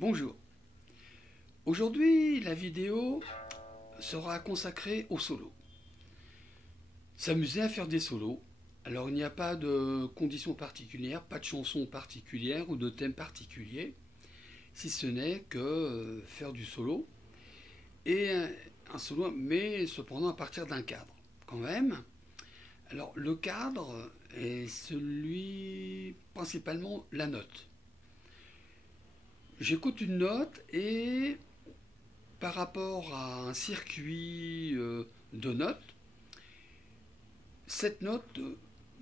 Bonjour. Aujourd'hui, la vidéo sera consacrée au solo. S'amuser à faire des solos. Alors, il n'y a pas de conditions particulières, pas de chansons particulières ou de thème particulier, si ce n'est que faire du solo. Et un solo, mais cependant à partir d'un cadre, quand même. Alors, le cadre est celui, principalement, la note. J'écoute une note et par rapport à un circuit de notes, cette note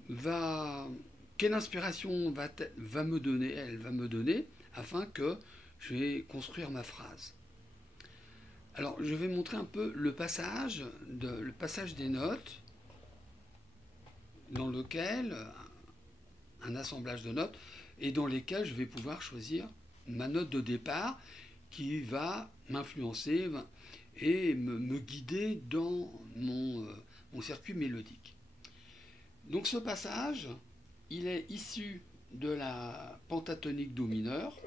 va... Quelle inspiration va me donner, elle va me donner afin que je vais construire ma phrase. Alors je vais montrer un peu le passage des notes dans lequel un assemblage de notes et dans lesquelles je vais pouvoir choisir ma note de départ qui va m'influencer et me guider dans mon circuit mélodique. Donc ce passage, il est issu de la pentatonique Do mineur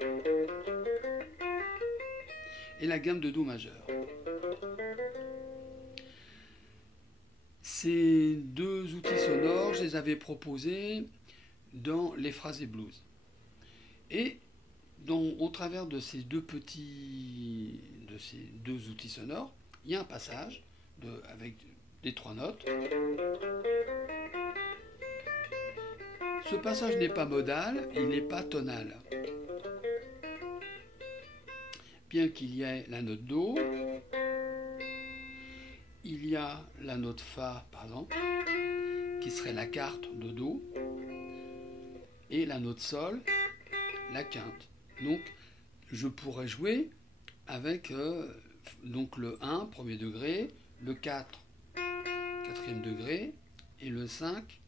et la gamme de Do majeur. Ces deux outils sonores, je les avais proposés dans les phrases et blues. Et au travers de ces deux outils sonores, il y a un passage avec des trois notes. Ce passage n'est pas modal, il n'est pas tonal. Bien qu'il y ait la note Do, il y a la note Fa, par exemple, qui serait la quarte de Do, et la note Sol, la quinte. Donc, je pourrais jouer avec donc le 1, premier degré, le 4, quatrième degré, et le 5,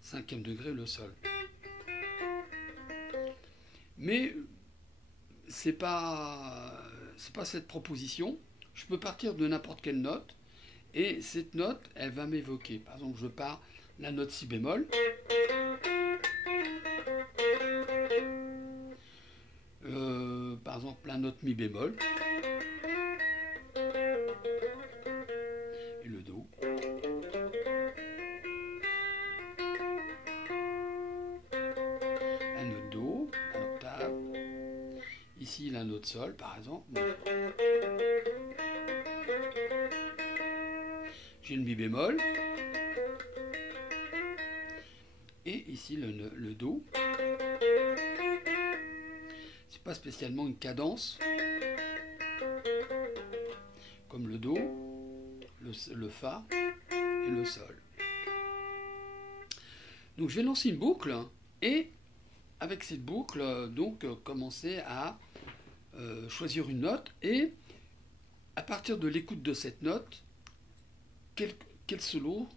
cinquième degré, le Sol. Mais c'est pas cette proposition. Je peux partir de n'importe quelle note, et cette note, elle va m'évoquer. Par exemple, je pars la note Si bémol. Par exemple, la note Mi bémol. Et le Do. La note Do, l'octave. Ici, la note Sol, par exemple. J'ai le Mi bémol. Et ici, le Do. C'est pas spécialement une cadence comme le Do, le Fa et le Sol. Donc je vais lancer une boucle et avec cette boucle donc commencer à choisir une note et à partir de l'écoute de cette note quel solo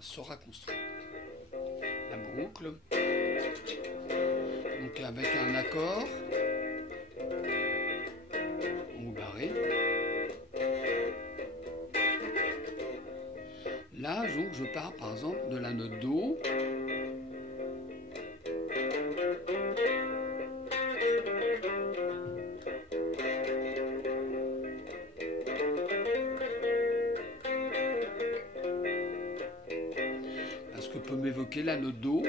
sera construit. La boucle donc avec un accord ou barré. Là, donc, je pars par exemple de la note Do. Est-ce que peut m'évoquer la note Do?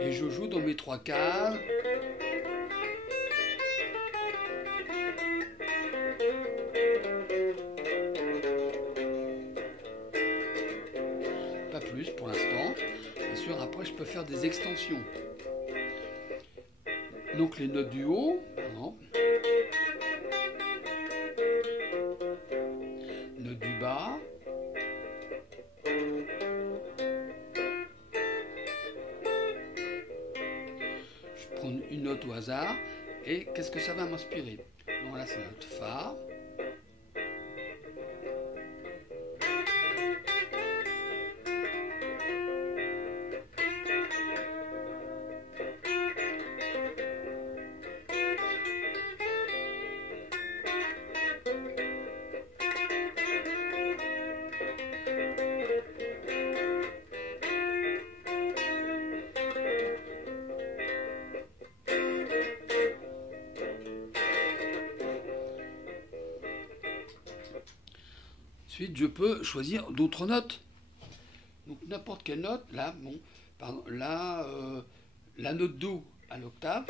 Et je joue dans mes trois cases. Pas plus pour l'instant. Bien sûr, après, je peux faire des extensions. Donc les notes du haut, par exemple. Note du bas. Je prends une note au hasard et qu'est-ce que ça va m'inspirer? Donc là, c'est la note Fa. Ensuite, je peux choisir d'autres notes. Donc n'importe quelle note, là, bon, pardon, là, la note Do à l'octave.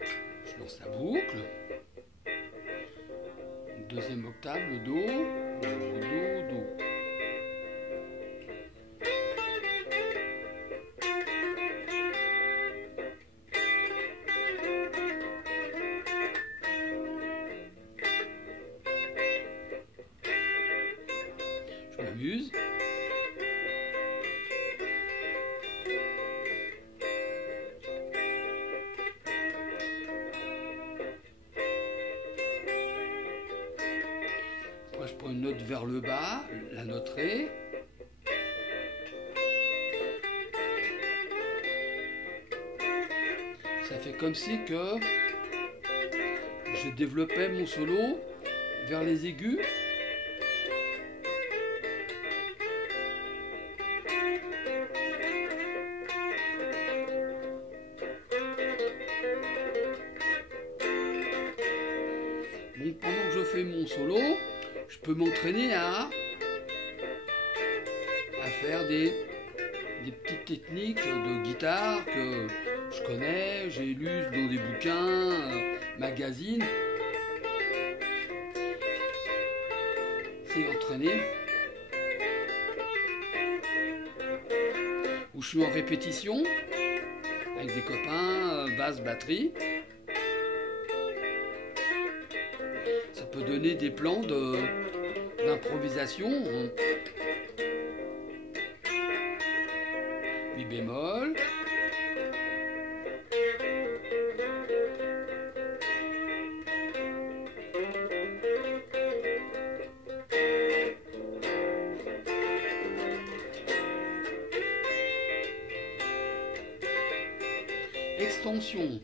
Je lance la boucle. Deuxième octave, le Do, Do, Do. Je m'amuse. Moi, je prends une note vers le bas, la note Ré. Ça fait comme si que je développais mon solo vers les aigus. Bon, pendant que je fais mon solo, je peux m'entraîner à faire des petites techniques de guitare que je connais, j'ai lu dans des bouquins, magazines. C'est entraîner. Où je suis en répétition avec des copains, basse, batterie. Ça peut donner des plans d'improvisation. Mi bémol. Extension.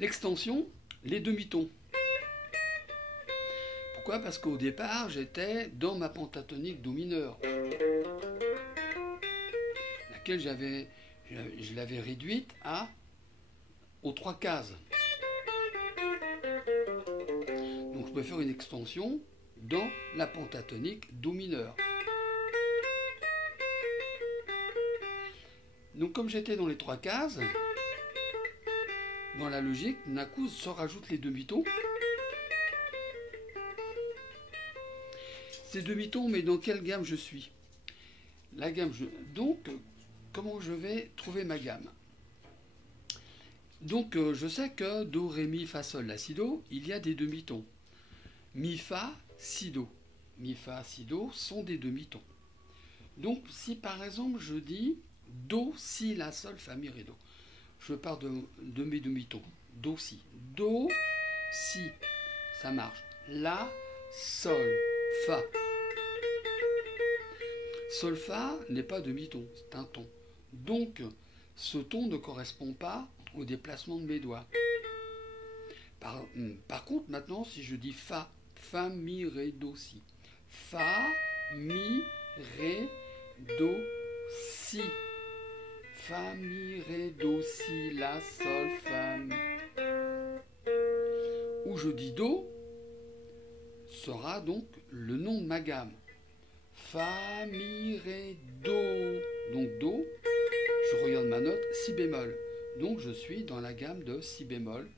L'extension, les demi-tons. Pourquoi? Parce qu'au départ, j'étais dans ma pentatonique do mineur, laquelle je l'avais réduite aux 3 cases. Donc je peux faire une extension dans la pentatonique do mineur. Donc comme j'étais dans les 3 cases, dans la logique, d'un coup se rajoutent les demi-tons. Ces demi-tons, mais dans quelle gamme je suis? La gamme, donc, comment je vais trouver ma gamme? Donc, je sais que Do, Ré, Mi, Fa, Sol, La, Si, Do, il y a des demi-tons. Mi, Fa, Si, Do. Mi, Fa, Si, Do sont des demi-tons. Donc, si par exemple je dis Do, Si, La, Sol, Fa, Mi, Ré, Do, je pars de mes demi-tons. Do, Si. Do, Si, ça marche. La, Sol, Fa. Sol, Fa n'est pas demi-ton, c'est un ton. Donc, ce ton ne correspond pas au déplacement de mes doigts. Par contre, maintenant, si je dis Fa, Fa, Mi, Ré, Do, Si. Fa, Mi, Ré, Do, Si. Fa, Mi, Ré, Do, Si, La, Sol, Fa, Mi. Où je dis Do sera donc le nom de ma gamme. Fa, Mi, Ré, Do. Donc Do, je regarde ma note, Si bémol. Donc je suis dans la gamme de Si bémol.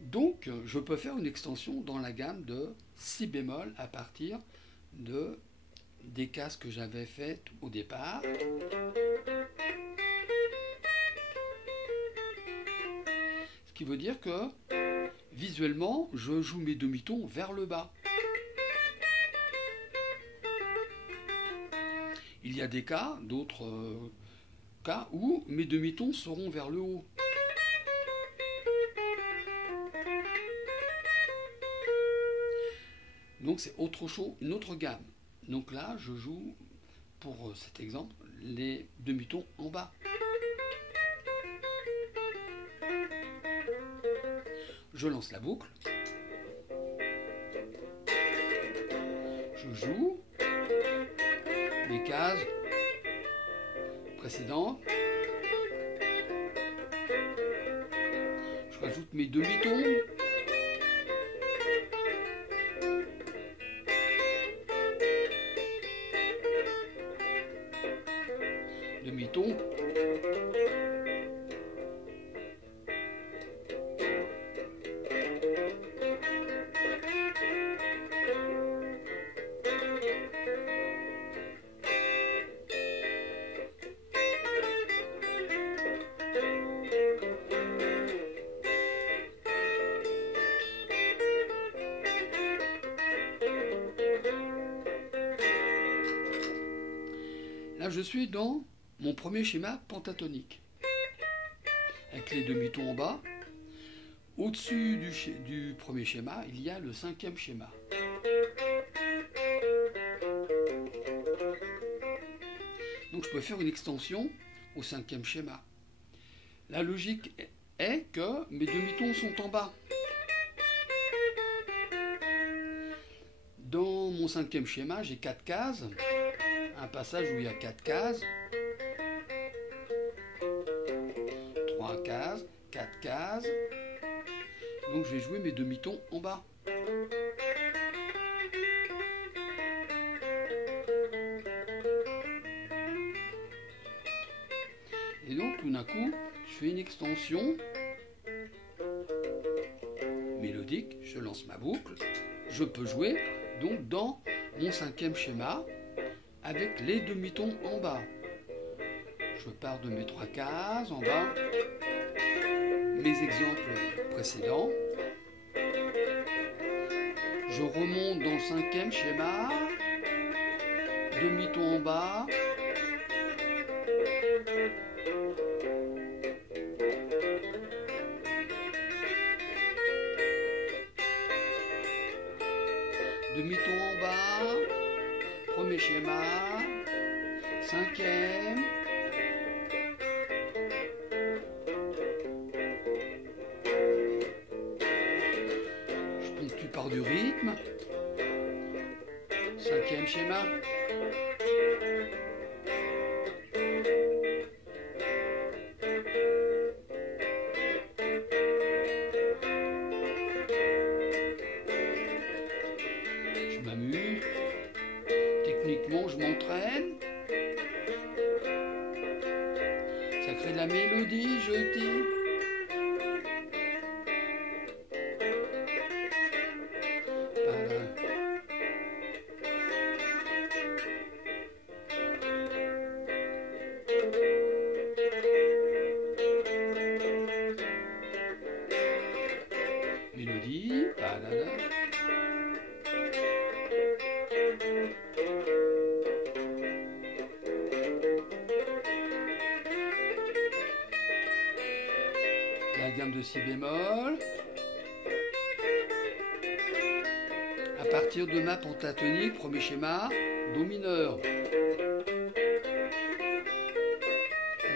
Donc je peux faire une extension dans la gamme de Si bémol à partir des cases que j'avais faites au départ. Ce qui veut dire que visuellement, je joue mes demi-tons vers le bas. Il y a des cas, d'autres cas, où mes demi-tons seront vers le haut. Donc c'est autre chose, une autre gamme. Donc là, je joue, pour cet exemple, les demi-tons en bas. Je lance la boucle. Je joue les cases précédentes. Je rajoute mes demi-tons. Demi-ton. Là, je suis dans mon premier schéma pentatonique, avec les demi-tons en bas. Au-dessus du premier schéma, il y a le cinquième schéma. Donc je peux faire une extension au cinquième schéma. La logique est que mes demi-tons sont en bas. Dans mon cinquième schéma, j'ai 4 cases. Un passage où il y a 4 cases. 3 cases, 4 cases. Donc je vais jouer mes demi-tons en bas. Et donc tout d'un coup, je fais une extension mélodique, je lance ma boucle, je peux jouer donc dans mon cinquième schéma avec les demi-tons en bas. Je pars de mes 3 cases en bas, mes exemples précédents. Je remonte dans le cinquième schéma, demi-ton en bas. Demi-ton en bas, premier schéma, cinquième, je ponctue par du rythme, cinquième schéma, je m'amuse, techniquement je m'entraîne, ça crée de la mélodie, je dis. Mélodie, la gamme de si bémol. À partir de ma pentatonique, premier schéma, do mineur.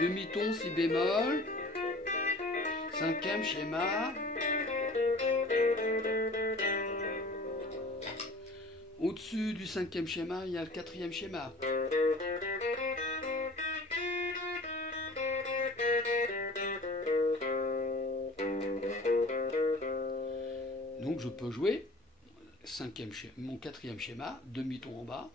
Demi-ton, si bémol. Cinquième schéma. Au-dessus du cinquième schéma, il y a le quatrième schéma. Donc je peux jouer mon quatrième schéma, demi-ton en bas.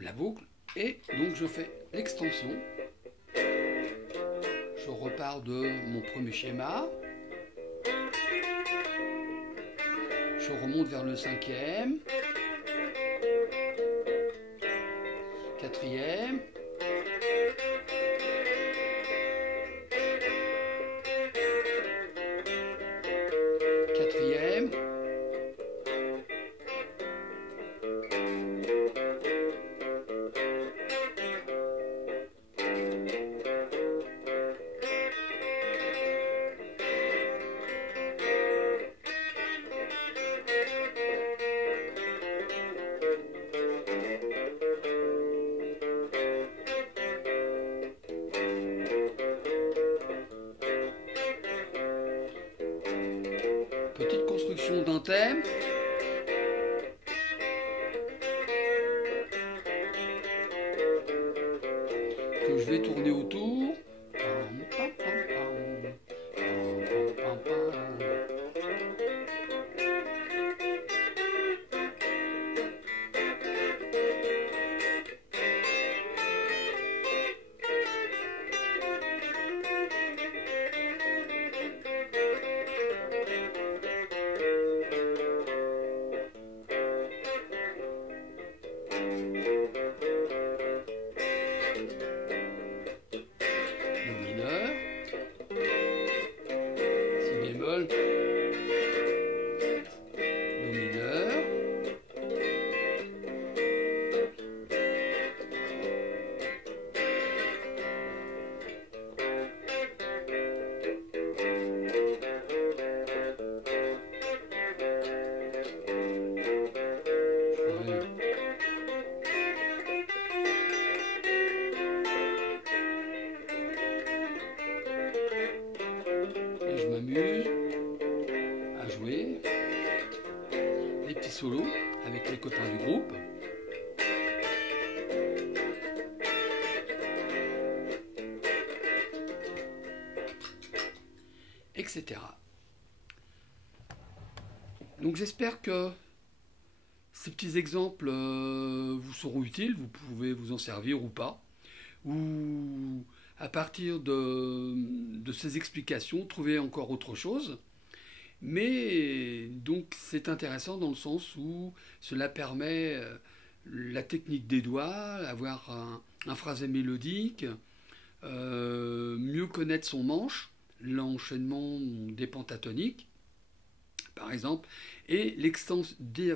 La boucle, et donc je fais l'extension. Je repars de mon premier schéma. Je remonte vers le cinquième. Quatrième. Quatrième. fonction d'un thème. Que je vais tourner autour. Et je m'amuse à jouer les petits solos avec les copains du groupe. Etc. Donc j'espère que ces petits exemples vous seront utiles, vous pouvez vous en servir ou pas, ou à partir de ces explications, trouver encore autre chose. Mais donc c'est intéressant dans le sens où cela permet la technique des doigts, avoir un phrasé mélodique, mieux connaître son manche, l'enchaînement des pentatoniques, par exemple, et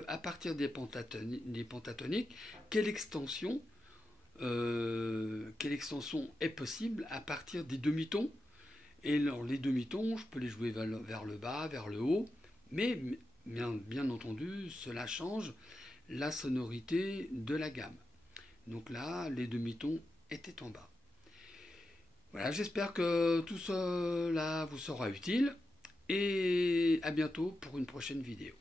à partir des pentatoniques, quelle extension est possible à partir des demi-tons. Et alors, les demi-tons, je peux les jouer vers le bas, vers le haut, mais bien entendu, cela change la sonorité de la gamme. Donc là, les demi-tons étaient en bas. Voilà, j'espère que tout cela vous sera utile et à bientôt pour une prochaine vidéo.